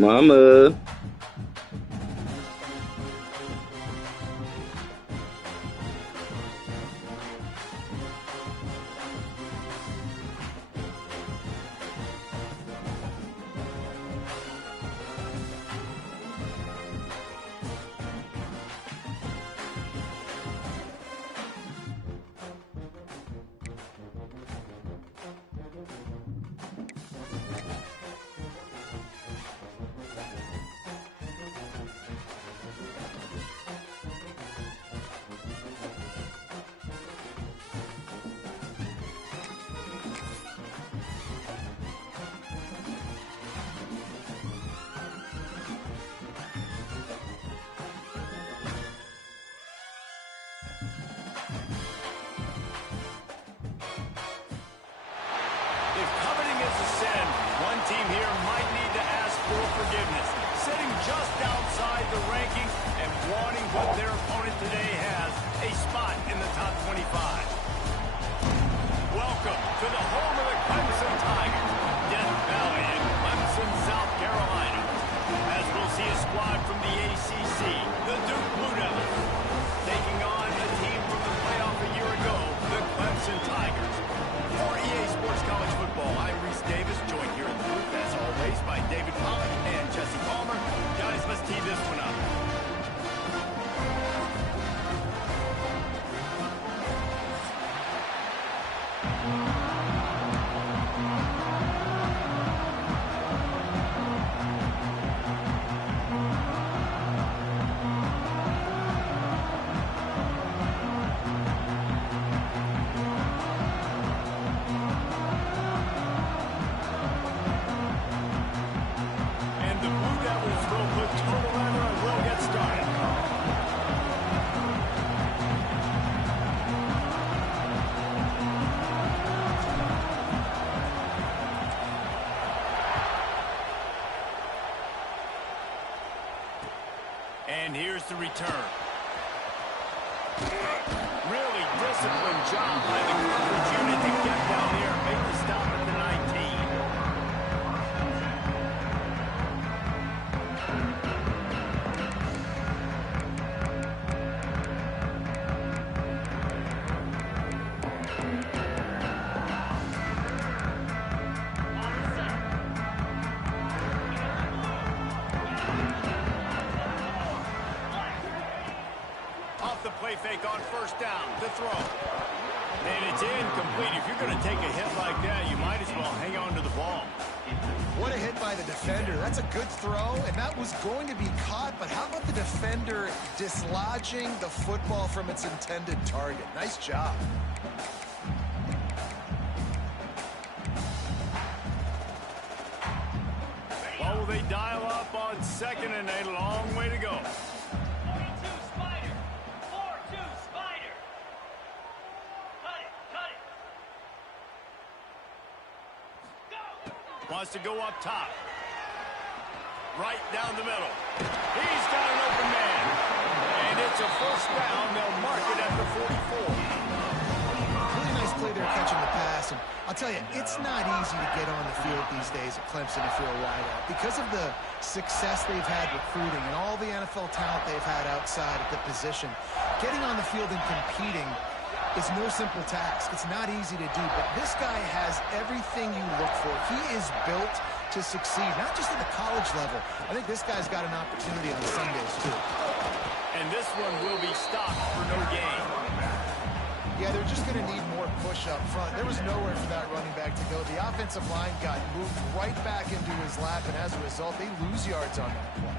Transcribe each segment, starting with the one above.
Mama. If coveting is a sin, one team here might need to ask for forgiveness. Sitting just outside the rankings and wanting what their opponent today has, a spot in the top 25. Welcome to the home of the Clemson Tigers, Death Valley in Clemson, South Carolina. As we'll see a squad from the ACC, the Duke Blue Devils, taking on a team from the playoff a year ago, the Clemson Tigers. For EA Sports College Football, I'm Reese Davis, joined here in the booth, as always, by David Pollack and Jesse Palmer. Guys, let's tee this one up. And here's the return. Really disciplined job by the coverage unit to get down there and make the stop at the 19. The play fake on first down, the throw. And it's incomplete. If you're going to take a hit like that, you might as well hang on to the ball. What a hit by the defender. That's a good throw, and that was going to be caught, but how about the defender dislodging the football from its intended target? Nice job. What will they dial up on second and a long way to go? Wants to go up top. Right down the middle. He's got an open man. And it's a first down. They'll mark it at the 44. Really nice play there catching the pass. And I'll tell you, it's not easy to get on the field these days at Clemson if you're a wideout. Because of the success they've had recruiting and all the NFL talent they've had outside at the position, getting on the field and competing is no simple task. It's not easy to do, but this guy has everything you look for. He is built to succeed, not just at the college level. I think this guy's got an opportunity on Sundays, too. And this one will be stopped for no gain. Yeah, they're just going to need more push up front. There was nowhere for that running back to go. The offensive line got moved right back into his lap, and as a result, they lose yards on that play.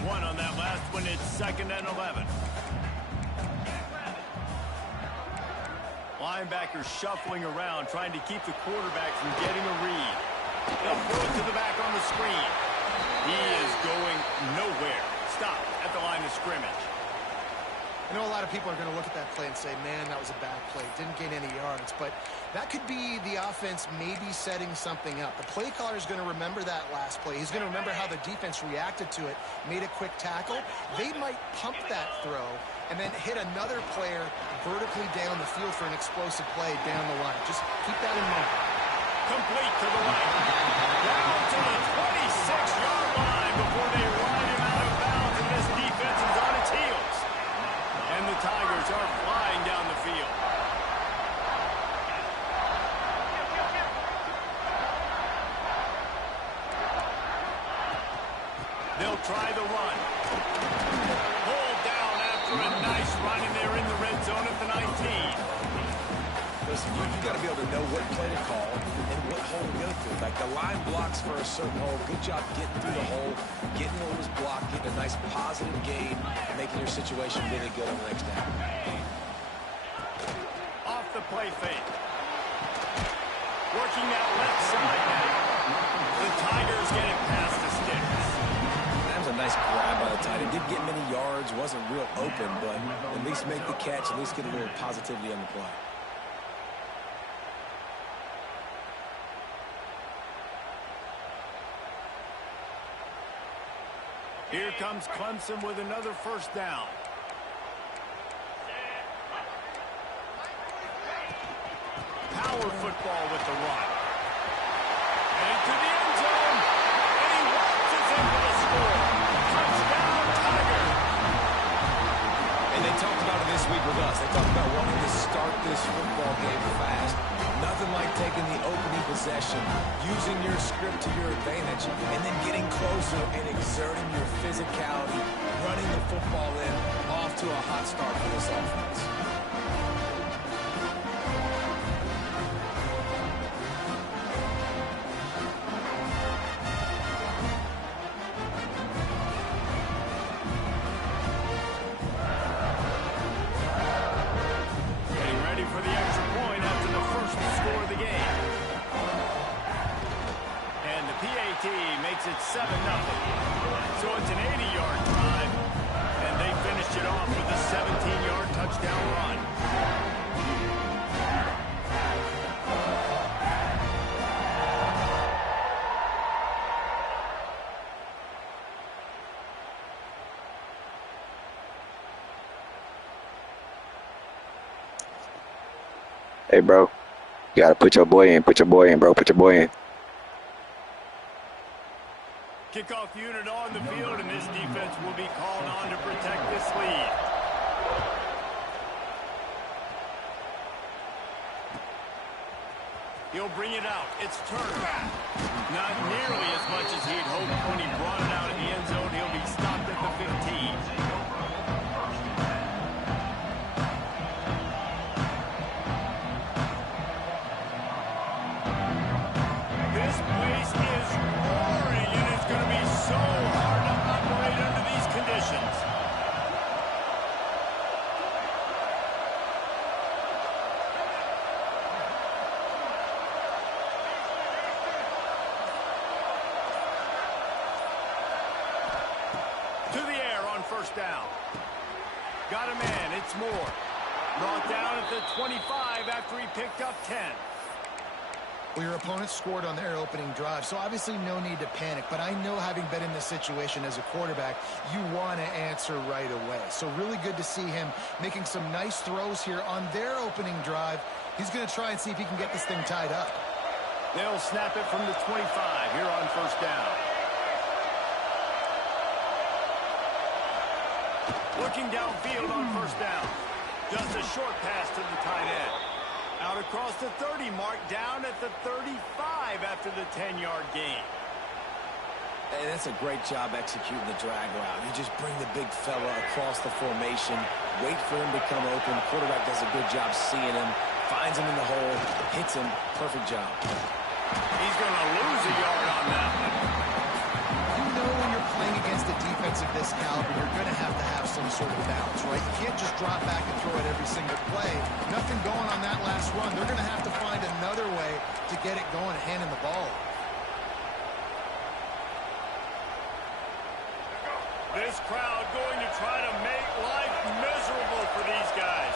One on that last one. It's 2nd and 11. Linebackers shuffling around, trying to keep the quarterback from getting a read. They'll throw it to the back on the screen. He is going nowhere. Stop at the line of scrimmage. I know a lot of people are going to look at that play and say, man, that was a bad play. Didn't gain any yards. But that could be the offense maybe setting something up. The play caller is going to remember that last play. He's going to remember how the defense reacted to it, made a quick tackle. They might pump that throw and then hit another player vertically down the field for an explosive play down the line. Just keep that in mind. Complete to the right. Down to the 26-yard line before they ride him out of bounds, and this defense is on its heels. And the Tigers are flying down the field. They'll try the run. Pulled down after a nice run, and they're in the red zone at the 19. Listen, you got to be able to know what play to call and what hole to go through. Like the line blocks for a certain hole. Good job getting through the hole, getting what was blocked, getting a nice positive gain, making your situation really good on the next down. Off the play fake. Working that left side now. The Tigers get it past the sticks. That was a nice grab by the tight end. Didn't get many yards, wasn't real open, but at least make the catch, at least get a little positivity on the play. Here comes Clemson with another first down. Power football with the run. And into the end zone. And he watches in for the score. Touchdown, Tiger. And they talked about it this week with us. They talked about wanting to start this football game fast. Nothing like taking the opening possession, using your script to your advantage, and then getting closer and exerting your physicality, running the football in, off to a hot start for this offense. It's 7-0. So it's an 80-yard drive, and they finished it off with a 17-yard touchdown run. Hey, bro, you gotta put your boy in. Put your boy in, bro. Put your boy in. Kickoff unit on the field, and this defense will be called on to protect this lead. He'll bring it out. It's turned. Not nearly as much as he'd hoped when he brought it out in the end zone. He'll be stopped at the 15. This place is roaring, and it's going to be so hard to operate under these conditions. To the air on first down. Got a man, it's Moore. Brought down at the 25 after he picked up 10. Well, your opponent scored on their opening drive, so obviously no need to panic. But I know, having been in this situation as a quarterback, you want to answer right away. So really good to see him making some nice throws here on their opening drive. He's going to try and see if he can get this thing tied up. They'll snap it from the 25 here on first down. Looking downfield on first down. Just a short pass to the tight end. Out across the 30 mark, down at the 35 after the 10-yard gain. And that's a great job executing the drag route. You just bring the big fella across the formation, wait for him to come open. The quarterback does a good job seeing him, finds him in the hole, hits him. Perfect job. He's going to lose a yard on that one. You know, when you're playing against a defense of this caliber, you're going to have some sort of balance, right? You can't just drop back and throw it every single play. Nothing going on that last run. They're going to have to find another way to get it going and handing the ball. This crowd going to try to make life miserable for these guys.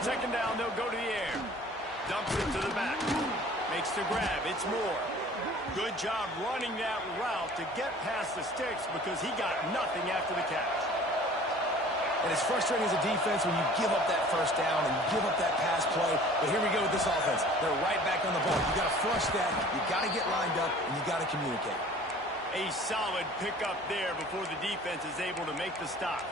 Second down, they'll go to the air. Dumps it to the back. Makes the grab. It's Moore. Good job running that route to get past the sticks because he got nothing after the catch. And it's frustrating as a defense when you give up that first down and you give up that pass play. But here we go with this offense. They're right back on the ball. You got to flush that. You got to get lined up, and you got to communicate. A solid pickup there before the defense is able to make the stop.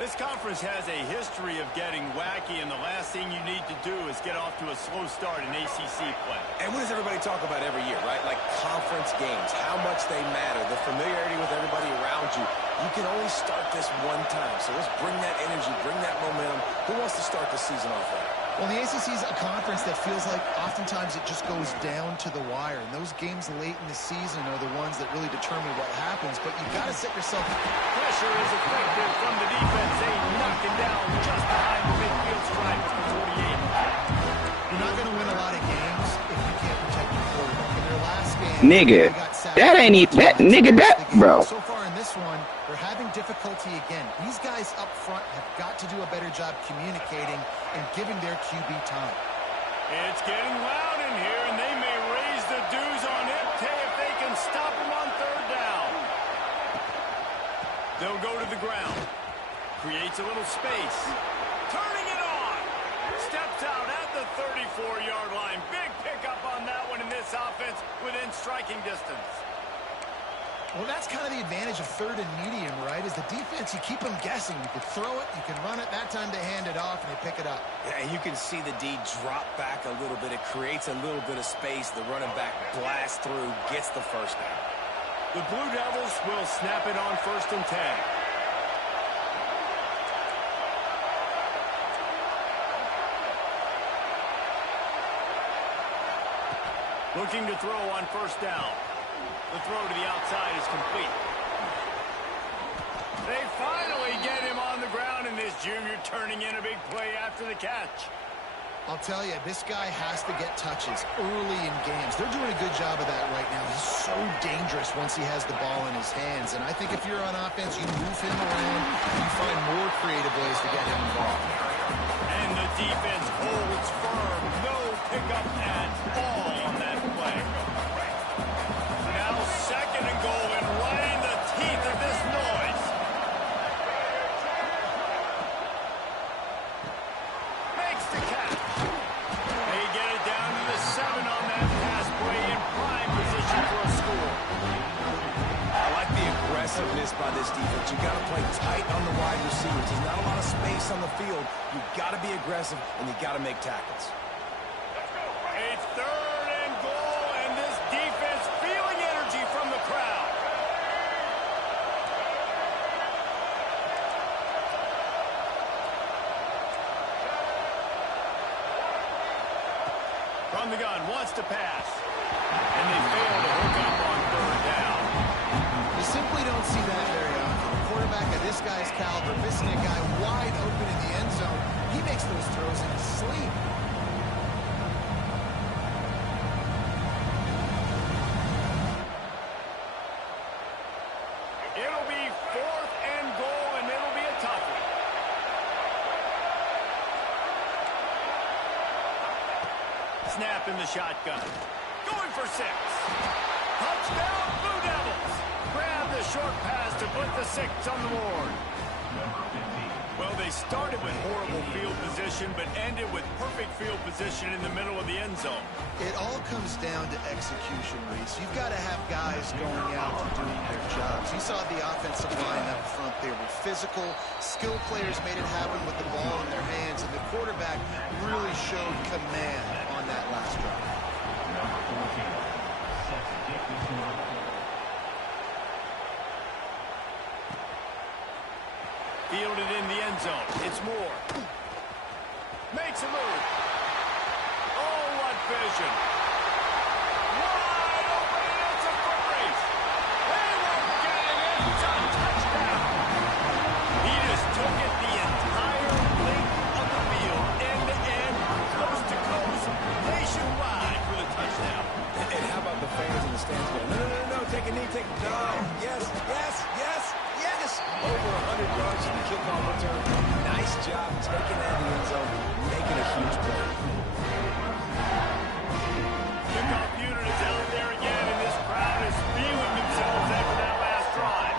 This conference has a history of getting wacky, and the last thing you need to do is get off to a slow start in ACC play. And what does everybody talk about every year, right? Like conference games, how much they matter, the familiarity with everybody around you. You can only start this one time, so let's bring that energy, bring that momentum. Who wants to start the season off right? Well, the ACC is a conference that feels like oftentimes it just goes down to the wire. And those games late in the season are the ones that really determine what happens. But you've got to set yourself. Pressure is effective from the defense. They knock him down just behind the midfield stripe at the 48. You're not going to win a lot of games if you can't protect your quarterback. In their last game, Nigga, that ain't it. That nigga, that bro. So far in this one, they're having difficulty again. These guys up front have got to do a better job communicating and giving their QB time. It's getting loud in here, and they may raise the dues on Ncaa if they can stop him on third down. They'll go to the ground. Creates a little space. Turning it on. Steps out at the 34-yard line. Big pickup on that one in this offense within striking distance. Well, that's kind of the advantage of third and medium, right? Is the defense, you keep them guessing. You can throw it, you can run it. That time they hand it off and they pick it up. Yeah, and you can see the D drop back a little bit. It creates a little bit of space. The running back blasts through, gets the first down. The Blue Devils will snap it on 1st and 10. Looking to throw on 1st down. The throw to the outside is complete. They finally get him on the ground, and this junior turning in a big play after the catch. I'll tell you, this guy has to get touches early in games. They're doing a good job of that right now. He's so dangerous once he has the ball in his hands. And I think if you're on offense, you move him around, you find more creative ways to get him involved. And the defense holds firm. No pickup at all on that play. Now 2nd and goal, and right in the teeth of this noise. Makes the catch. They get it down to the 7 on that pass play in prime position for a score. I like the aggressiveness by this defense. You got to play tight on the wide receivers. There's not a lot of space on the field. You got to be aggressive, and you got to make tackles. A 3rd and goal, and this defense feeling energy from the crowd. From the gun, wants to pass. And they fail to hook up on 3rd down. You simply don't see that very often. A quarterback of this guy's caliber missing a guy wide open in the end zone. He makes those throws in his sleep. It'll be 4th and goal, and it'll be a tough one. Snap in the shotgun. Going for 6. Touchdown, Blue Devils. Grab the short pass to put the 6 on the board. Well, they started with horrible field position, but ended with perfect field position in the middle of the end zone. It all comes down to execution, Reese. You've got to have guys going out and doing their jobs. You saw the offensive line up front. They were physical. Skill players made it happen with the ball in their hands, and the quarterback really showed command on that last drive. Fielded in the end zone. It's Moore. Makes a move. Oh, what vision. Wide open, and it's a foot race. They won't get him in. It's a touchdown. He just took it the entire length of the field, end to end, coast to coast, Can he take no? Yes, yes, yes, yes! Over 100 yards in the kickoff return. Nice job taking that in the end zone, making a huge play. Kickoff unit is out there again, and this crowd is feeling themselves after that last drive.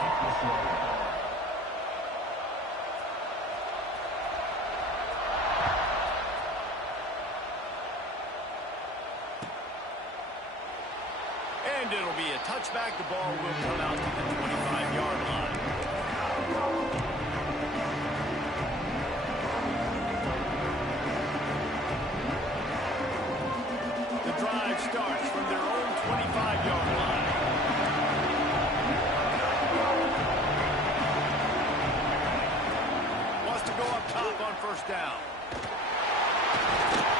And it'll be a touchback. The ball will come out to the 25-yard line. The drive starts from their own 25-yard line. Wants to go up top on first down.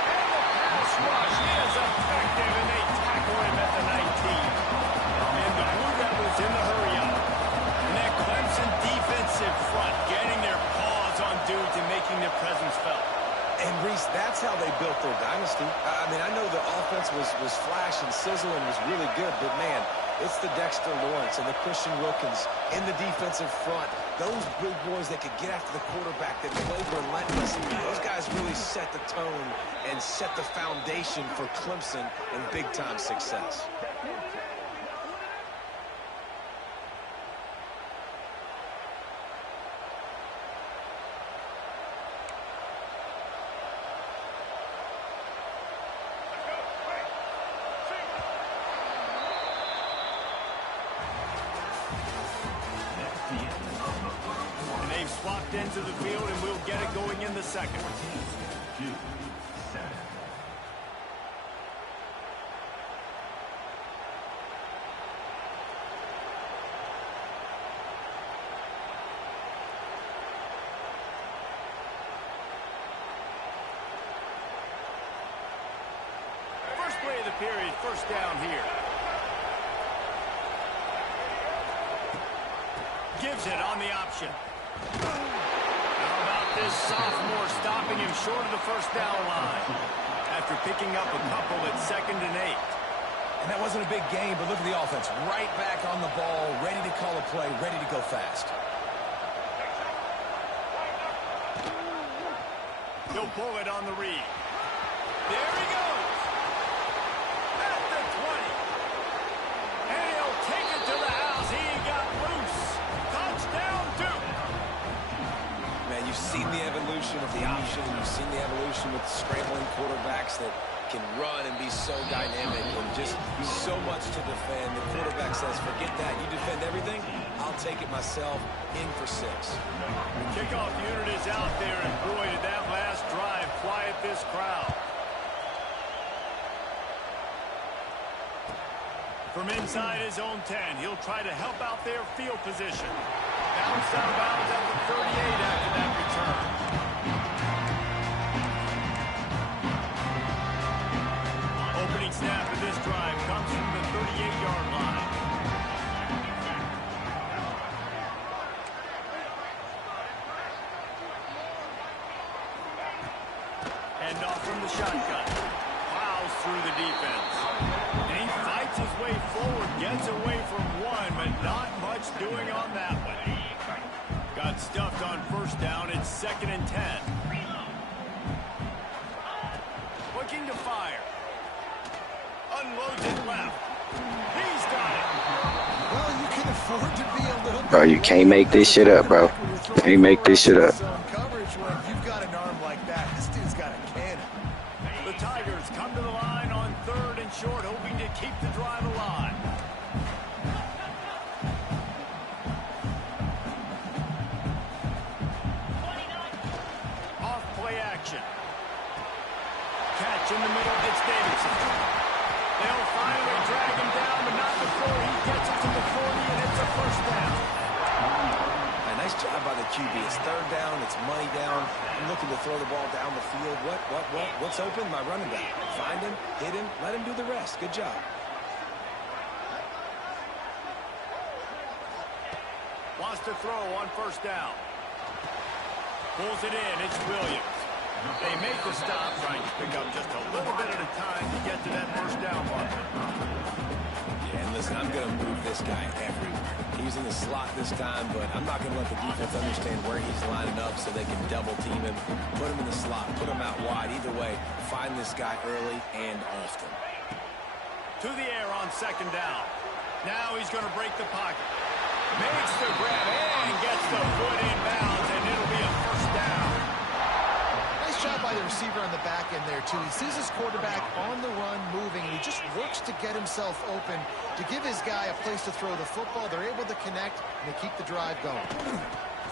And the pass rush is effective, and they tackle him at the 19. And the Blue Devils in the hurry-up. And that Clemson defensive front getting their paws on dudes and making their presence felt. And, Reese, that's how they built their dynasty. I mean, I know the offense was flash and sizzle and was really good, but, man, it's the Dexter Lawrence and the Christian Wilkins in the defensive front. Those big boys that could get after the quarterback, that played relentless. Those guys really set the tone and set the foundation for Clemson in big-time success. And they've swapped into the field, and we'll get it going in the second. First play of the period, first down here. Gives it on the option. How about this sophomore stopping him short of the first down line after picking up a couple at 2nd and 8. And that wasn't a big game, but look at the offense. Right back on the ball, ready to call a play, ready to go fast. He'll pull it on the read. There he goes. At the 20. And he'll take it to the house. He got loose. Touchdown, Duke. Man, you've seen the evolution of the option. You've seen the evolution with scrambling quarterbacks that can run and be so dynamic and just so much to defend. The quarterback says, forget that. You defend everything, I'll take it myself. In for 6. The kickoff unit is out there, and boy, did that last drive quiet this crowd. From inside his own 10, he'll try to help out their field position. Bounced out of bounds at the 38 after that return. Opening snap of this drive comes from the 38-yard line. Hand off from the shotgun. Plows through the defense. And he fights his way forward, gets away from one, but not much doing on that one. Got stuffed on first down. It's 2nd and 10. Looking to fire. Unloads it left. He's got it. Well, you can afford to be a little bit. Bro, you can't make this shit up, bro. Can't make this shit up. Coverage when you've got an arm like that. This dude's got a cannon. The Tigers come to the line on 3rd and short, hoping to keep the drive alive. Off play action. Catch in the middle, it's Davidson. They'll finally drag him down, but not before he gets it to the 40, and it's a first down. A nice job by the QB. It's 3rd down. It's money down. I'm looking to throw the ball down the field. What's open? My running back. Find him, hit him, let him do the rest. Good job. Wants to throw on first down. Pulls it in. It's Williams. They make the stop, trying to pick up just a little bit at a time to get to that first down marker. Yeah, and the listen, I'm going to move this guy everywhere. He's in the slot this time, but I'm not going to let the defense understand where he's lining up so they can double team him, put him in the slot, put him out wide. Either way, find this guy early and often. To the air on second down. Now he's going to break the pocket. Makes the grab and gets the foot in bounds, and it'll be a first down. Nice job by the receiver on the back end there, too. He sees his quarterback on the run moving, and he just works to get himself open to give his guy a place to throw the football. They're able to connect, and they keep the drive going.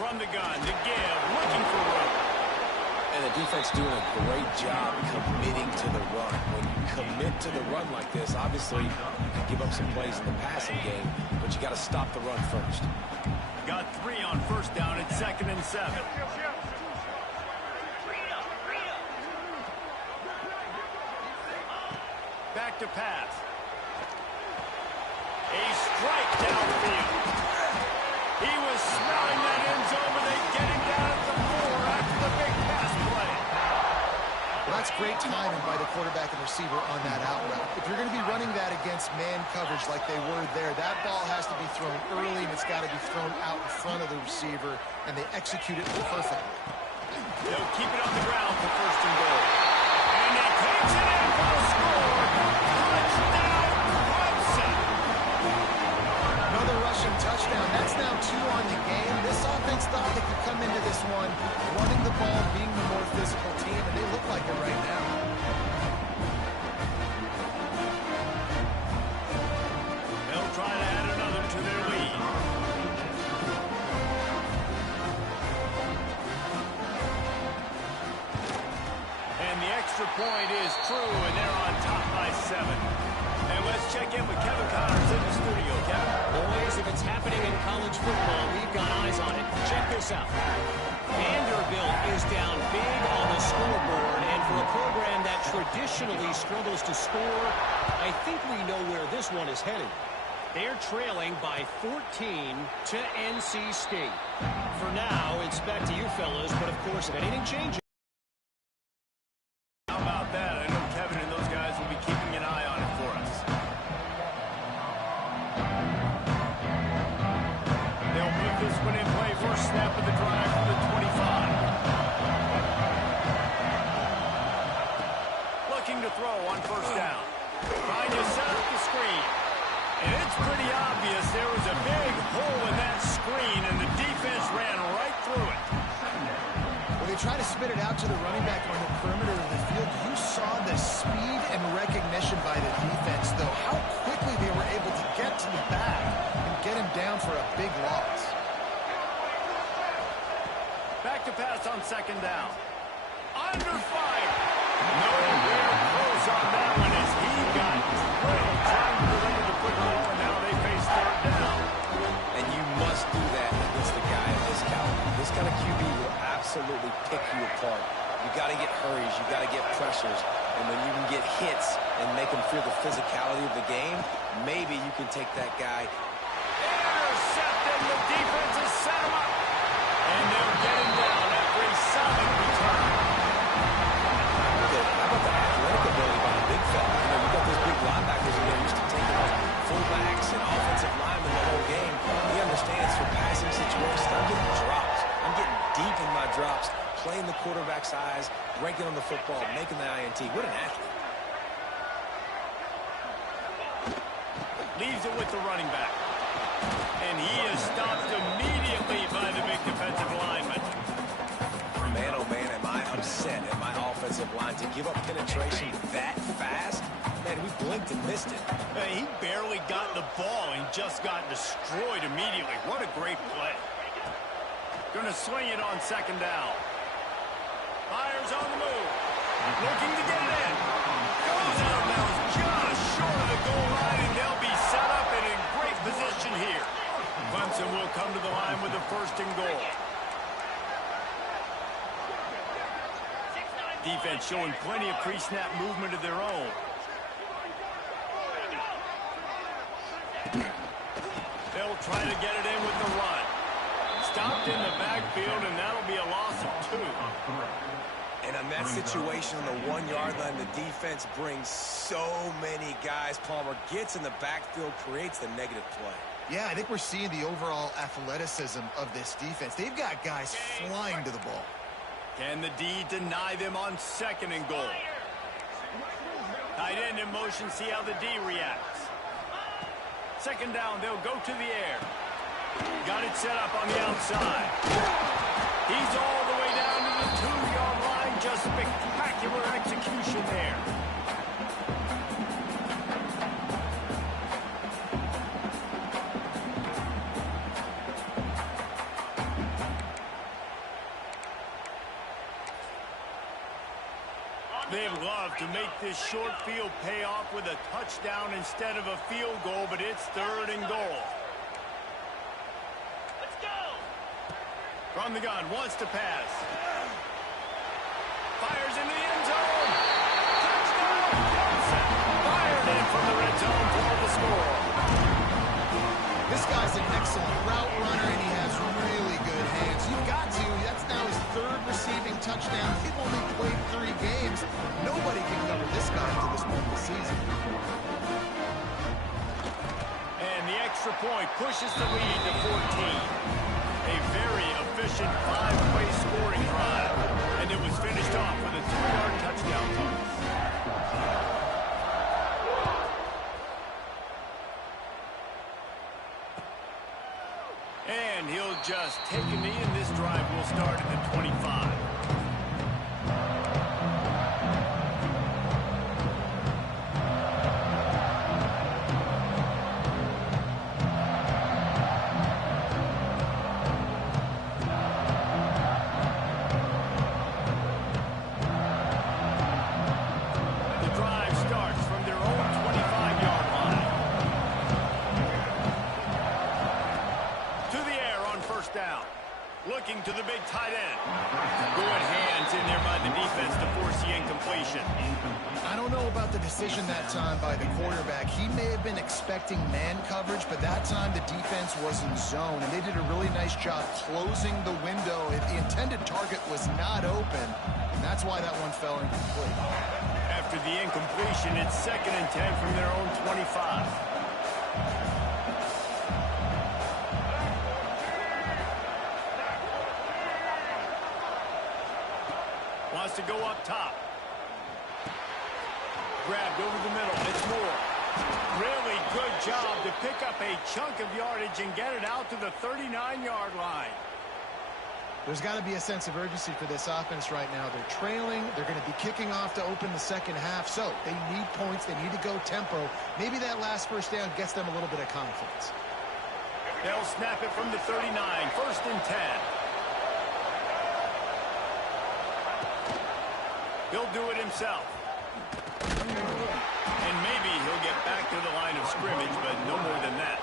From the gun to give, looking for room. And the defense doing a great job committing to the run. When you commit to the run like this, obviously you can give up some plays in the passing game, but you got to stop the run first. Got 3 on first down at 2nd and 7. Back to pass. A strike downfield. He was smelling that end zone, but they get him down at the 4 after the big pass play. Well, that's great timing by the quarterback and receiver on that out route. If you're going to be running that against man coverage like they were there, that ball has to be thrown early, and it's got to be thrown out in front of the receiver, and they execute it perfectly. They'll keep it on the ground for first and goal. And he takes it in for the score. Touchdown, Clemson. Another rushing touchdown. That's now 2 on the game. This offense thought they could come into this one running the ball, being the more physical team, and they look like it right now. They'll try to add another to their lead. And the extra point is true, and they're on top by 7. And let's check in with Kevin Connors in the studio. Kevin? Boys, if it's happening in college football, we've got eyes on it. Check this out. Vanderbilt is down big on the scoreboard, and for a program that traditionally struggles to score, I think we know where this one is headed. They're trailing by 14 to NC State. For now, it's back to you fellas, but of course, if anything changes. How about that? I know Kevin and those guys will be keeping an eye on it for us. They'll put this one in play. First snap of the drive from the 25. Looking to throw on first down. Trying to set up the screen. And it's pretty obvious there was a big hole in that screen, and the defense ran right through it. When they try to spit it out to the running back on the perimeter of the field, you saw the speed and recognition by the defense, though. How quickly they were able to get to the back and get him down for a big loss. Back to pass on second down. Under fire. Nowhere close on that one as he got drilled trying to deliver the football, and now they face third down. And you must do that against a guy of this caliber. This kind of QB will absolutely pick you apart. You got to get hurries. You got to get pressures. And when you can get hits and make them feel the physicality of the game, maybe you can take that guy. Intercepted. The defense has set him up. And they'll get him down after a solid return. How about the athletic ability by the big fella? You know, you've got those big linebackers who are used to taking on fullbacks and offensive linemen the whole game. He understands for passing situations. I'm getting drops. I'm getting deep in my drops, playing the quarterback's eyes, breaking on the football, making the INT. What an athlete. Leaves it with the running back. And he is stopped immediately by the big defensive lineman. Man, oh man, am I upset at my offensive line to give up penetration that fast? Man, we blinked and missed it. He barely got the ball and just got destroyed immediately. What a great play. Going to swing it on second down. Fires on the move. Looking to get it in. Goes out of bounds just short of the goal line, and they'll be set up and in great position here. Clemson will come to the line with the first and goal. Defense showing plenty of pre-snap movement of their own. They'll try to get it in with the run. Stopped in the backfield, and that'll be a loss of 2. And on that situation on the 1-yard line, the defense brings so many guys. Palmer gets in the backfield, creates the negative play. Yeah, I think we're seeing the overall athleticism of this defense. They've got guys flying to the ball. Can the D deny them on 2nd and goal? Tight end in motion, see how the D reacts. 2nd down, they'll go to the air. Got it set up on the outside. He's all the way down to the 2-yard line. Just spectacular execution there. They'd love to make this short field pay off with a touchdown instead of a field goal, but it's 3rd and goal. Let's go! From the gun, wants to pass. Fires into the end zone. Touchdown! Fired in from the red zone for the score. This guy's an excellent route runner, and he has really good hands. You've got to. That's now his 3rd receiving touchdown. He's only played 3 games. Nobody can cover this guy to this point of the season. And the extra point pushes the lead to 14. A very efficient 5-play scoring drive. And it was finished off with a 2-yard touchdown pass. And he'll just take a knee, and this drive will start at the 25. Looking to the big tight end. Good hands in there by the defense to force the incompletion. I don't know about the decision that time by the quarterback. He may have been expecting man coverage, but that time the defense was in zone, and they did a really nice job closing the window. The intended target was not open, and that's why that one fell incomplete. After the incompletion, it's 2nd and 10 from their own 25. Wants to go up top. Grabbed over the middle. It's Moore. Really good job to pick up a chunk of yardage and get it out to the 39-yard line. There's got to be a sense of urgency for this offense right now. They're trailing. They're going to be kicking off to open the 2nd half. So they need points. They need to go tempo. Maybe that last 1st down gets them a little bit of confidence. They'll snap it from the 39. 1st and 10. He'll do it himself. And maybe he'll get back to the line of scrimmage, but no more than that.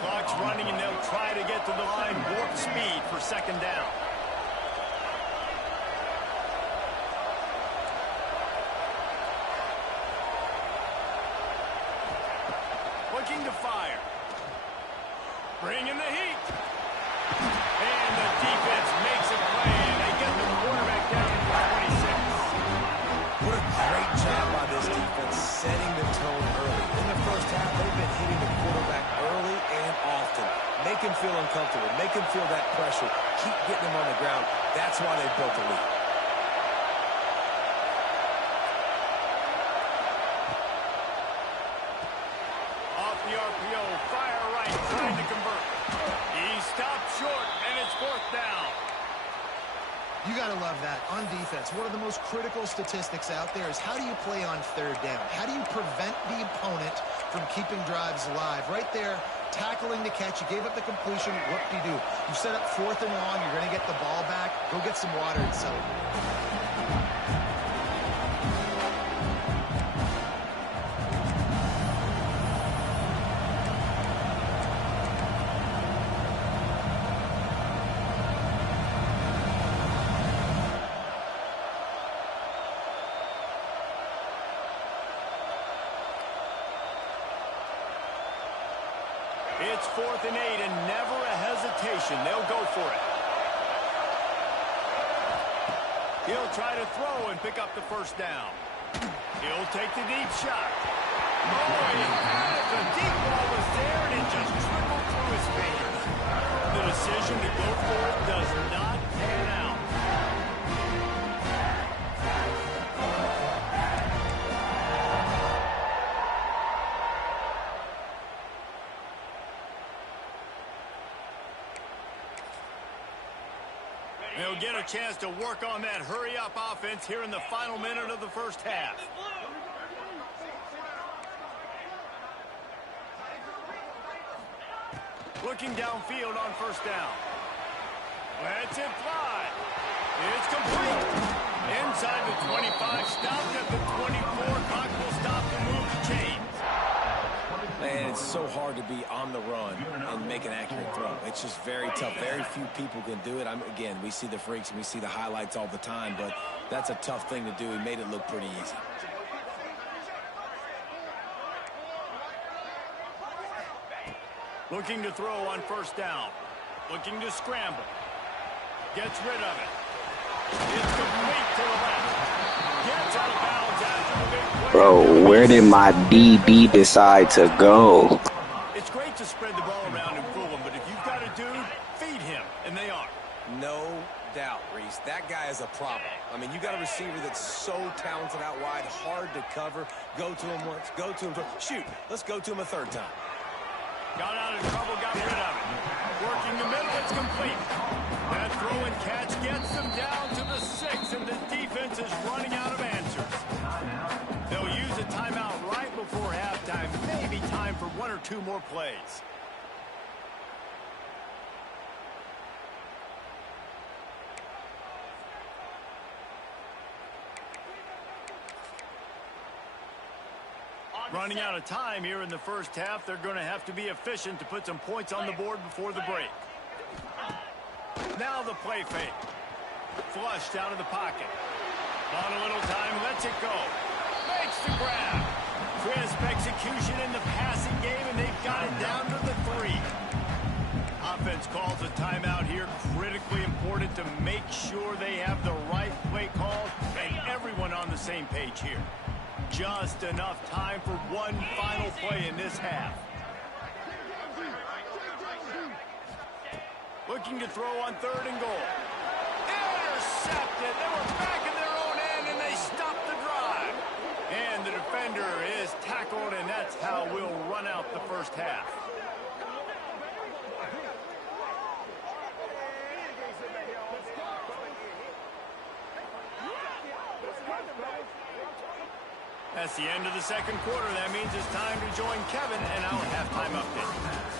Clock's running, and they'll try to get to the line warp speed for 2nd down. Looking to fire. Bringing the heat. And the defense makes a play, and they get the quarterback down to the 26. What a great job by this defense setting the tone early. In the 1st half, they've been hitting the quarterback early and often. Make him feel uncomfortable. Make him feel that pressure. Keep getting him on the ground. That's why they built the lead. Off the RPO, fire right, trying to convert. He stopped short, and it's 4th down. You got to love that. On defense, one of the most critical statistics out there is how do you play on 3rd down? How do you prevent the opponent from keeping drives alive? Right there, tackling the catch. You gave up the completion. What do? You set up 4th and long. You're going to get the ball back. Go get some water and celebrate. It's 4th and 8, and never a hesitation. They'll go for it. He'll try to throw and pick up the first down. He'll take the deep shot. Oh, he had it. The deep ball was there, and it just trickled through his fingers. The decision to go for it does not pan out. They'll get a chance to work on that hurry-up offense here in the final minute of the first half. Looking downfield on first down. Lets it fly. It's complete. Inside the 25, stopped at the 24. Clock will stop to move the chains. Man, it's so hard to be on the run and make an accurate throw. It's just very tough. Very few people can do it. Again, we see the freaks and we see the highlights all the time, but that's a tough thing to do. He made it look pretty easy. Looking to throw on first down. Looking to scramble. Gets rid of it. It's complete to the left. Gets out of bounds after the big play. Bro, where did my DB decide to go? It's great to spread the ball around and fool him, but if you've got a dude, feed him, and they are. No doubt, Reese. That guy is a problem. I mean, you got a receiver that's so talented out wide, hard to cover. Go to him once, go to him twice. Shoot, let's go to him a third time. Got out of trouble, got rid of it. Working the middle, it's complete. That throw and catch gets them down to the 6, and the defense is running out of answers. They'll use a timeout right before halftime. Maybe time for 1 or 2 more plays. Running out of time here in the first half. They're going to have to be efficient to put some points on the board before the break. Now the play fake. Flushed out of the pocket. On a little time, lets it go. Makes the grab. Crisp execution in the passing game, and they've got it down to the 3. Offense calls a timeout here. Critically important to make sure they have the right play called and everyone on the same page here. Just enough time for one final play in this half. Looking to throw on 3rd and goal. Intercepted. They were back in their own end, and they stopped the drive. And the defender is tackled, and that's how we'll run out the first half. That's the end of the second quarter. That means it's time to join Kevin and our halftime update.